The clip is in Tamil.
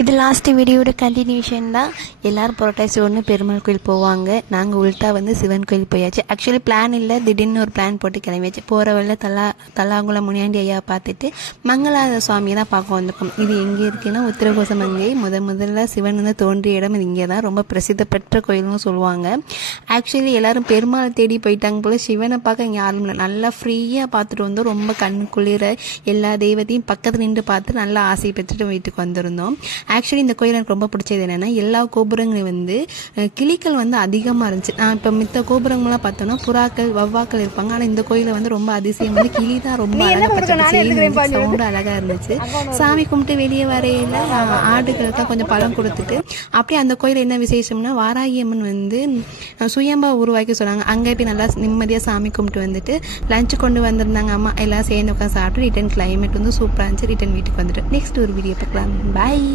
இது லாஸ்ட் வீடியோட கண்டினியூஷன் தான். எல்லோரும் புரட்டாசி ஒன்று பெருமாள் கோயில் போவாங்க. நாங்கள் உள்ட்டா சிவன் கோயில் போயாச்சு. ஆக்சுவலி பிளான் இல்லை, திடீர்னு ஒரு பிளான் போட்டு கிளம்பியாச்சு. போகிற வழியில் தல்லாங்குளம் முனியாண்டி ஐயா பார்த்துட்டு மங்களாத சுவாமியை தான் பார்க்க வந்திருக்கோம். இது எங்கே இருக்குன்னா உத்திரகோசமங்கை. முதல்ல சிவன் தோன்றிய இடம் இது. இங்கே தான் ரொம்ப பிரசித்த பெற்ற கோயில்னு சொல்லுவாங்க. ஆக்சுவலி எல்லோரும் பெருமாள் தேடி போயிட்டாங்க போல். சிவனை பார்க்க இங்கே யாரும் இல்லை. நல்லா ஃப்ரீயாக பார்த்துட்டு வந்தோம். ரொம்ப கண் குளிர எல்லா தெய்வத்தையும் பக்கத்தில் நின்று பார்த்து நல்லா ஆசை பெற்றுட்டு வீட்டுக்கு வந்திருந்தோம். ஆக்சுவலி இந்த கோயில் எனக்கு ரொம்ப பிடிச்சது என்னென்னா, எல்லா கோபுரங்களும் கிளிகள் அதிகமாக இருந்துச்சு. நான் இப்போ மித்த கோபுரங்கள்லாம் பார்த்தோன்னா புறாக்கள் வவ்வாக்கள் இருப்பாங்க. ஆனால் இந்த கோயிலில் ரொம்ப அதிசயம் கிளி தான் ரொம்ப அழகாக பச்சை சவுண்டு அழகாக இருந்துச்சு. சாமி கும்பிட்டு வெளியே வரையில் ஆடுகளுக்கு கொஞ்சம் பழம் கொடுத்துட்டு அப்படியே அந்த கோயில் என்ன விசேஷம்னா, வாராகி அம்மன் சுயம்பா உருவாக்கி சொன்னாங்க. அங்கே போய் நல்லா நிம்மதியாக சாமி கும்பிட்டு லஞ்சு கொண்டு வந்திருந்தாங்க அம்மா. எல்லாம் சேர்ந்து உட்காந்து சாப்பிட்டு ரிட்டன் கிளைமேட் சூப்பராக இருந்துச்சு. ரிட்டன் வீட்டுக்கு வந்துட்டு நெக்ஸ்ட் ஒரு வீடியோ பார்க்கலாம். பாய்.